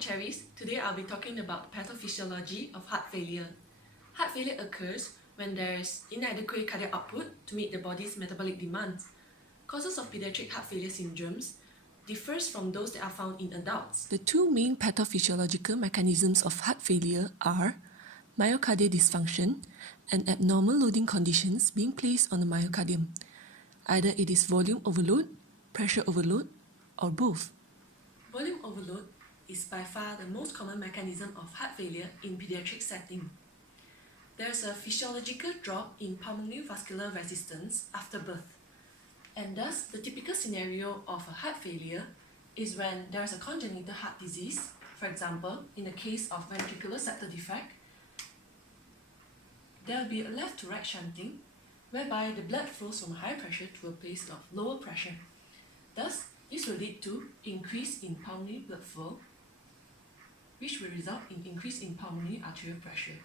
Cherries. Today I'll be talking about pathophysiology of heart failure. Heart failure occurs when there's inadequate cardiac output to meet the body's metabolic demands. Causes of pediatric heart failure syndromes differs from those that are found in adults. The two main pathophysiological mechanisms of heart failure are myocardial dysfunction and abnormal loading conditions being placed on the myocardium. Either it is volume overload, pressure overload, or both. Volume overload is by far the most common mechanism of heart failure in pediatric setting. There is a physiological drop in pulmonary vascular resistance after birth, and thus the typical scenario of a heart failure is when there is a congenital heart disease. For example, in the case of ventricular septal defect, there will be a left to right shunting whereby the blood flows from high pressure to a place of lower pressure. Thus, this will lead to increase in pulmonary blood flow, which will result in increase in pulmonary arterial pressure.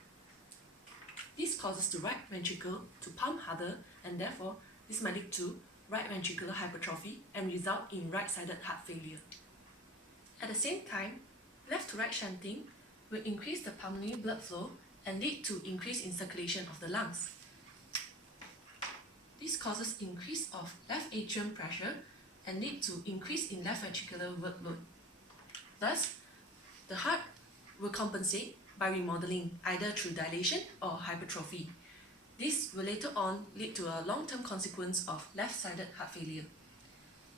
This causes the right ventricle to pump harder, and therefore this might lead to right ventricular hypertrophy and result in right-sided heart failure. At the same time, left to right shunting will increase the pulmonary blood flow and lead to increase in circulation of the lungs. This causes increase of left atrium pressure and lead to increase in left ventricular workload. Thus, the heart will compensate by remodeling either through dilation or hypertrophy. This will later on lead to a long-term consequence of left-sided heart failure.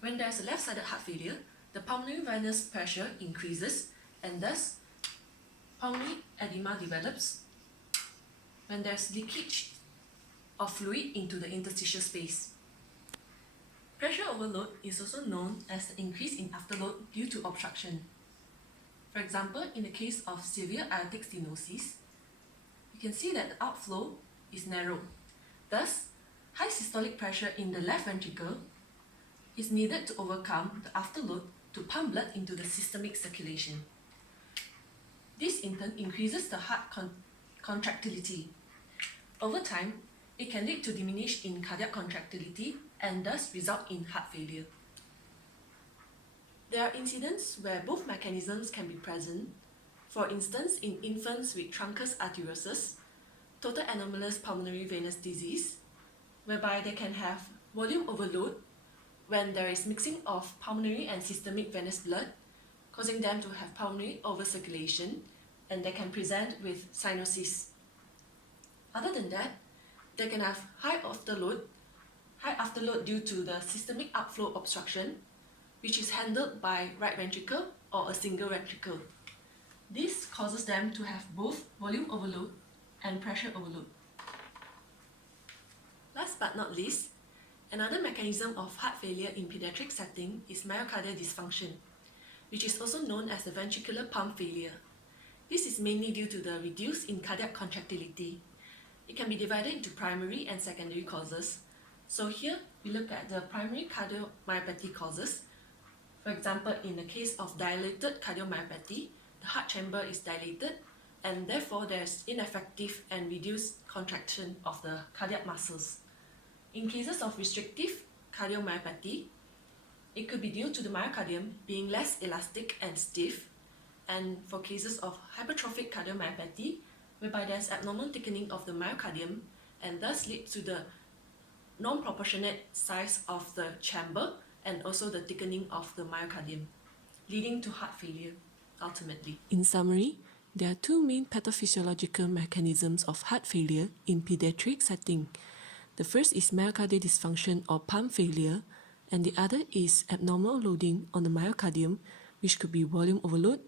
When there is a left-sided heart failure, the pulmonary venous pressure increases and thus pulmonary edema develops when there is leakage of fluid into the interstitial space. Pressure overload is also known as the increase in afterload due to obstruction. For example, in the case of severe aortic stenosis, you can see that the outflow is narrow. Thus, high systolic pressure in the left ventricle is needed to overcome the afterload to pump blood into the systemic circulation. This in turn increases the heart contractility. Over time, it can lead to diminish in cardiac contractility and thus result in heart failure. There are incidents where both mechanisms can be present. For instance, in infants with truncus arteriosus, total anomalous pulmonary venous disease, whereby they can have volume overload when there is mixing of pulmonary and systemic venous blood, causing them to have pulmonary overcirculation, and they can present with cyanosis. Other than that, they can have high afterload due to the systemic outflow obstruction, which is handled by right ventricle or a single ventricle. This causes them to have both volume overload and pressure overload. Last but not least, another mechanism of heart failure in pediatric setting is myocardial dysfunction, which is also known as the ventricular pump failure. This is mainly due to the reduce in cardiac contractility. It can be divided into primary and secondary causes. So here we look at the primary cardiomyopathy causes. For example, in the case of dilated cardiomyopathy, the heart chamber is dilated and therefore there is ineffective and reduced contraction of the cardiac muscles. In cases of restrictive cardiomyopathy, it could be due to the myocardium being less elastic and stiff, and for cases of hypertrophic cardiomyopathy, whereby there is abnormal thickening of the myocardium and thus lead to the non-proportionate size of the chamber and also the thickening of the myocardium, leading to heart failure ultimately. In summary, there are two main pathophysiological mechanisms of heart failure in pediatric setting. The first is myocardial dysfunction or pump failure, and the other is abnormal loading on the myocardium, which could be volume overload,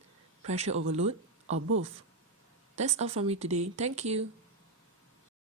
pressure overload, or both. That's all from me today. Thank you.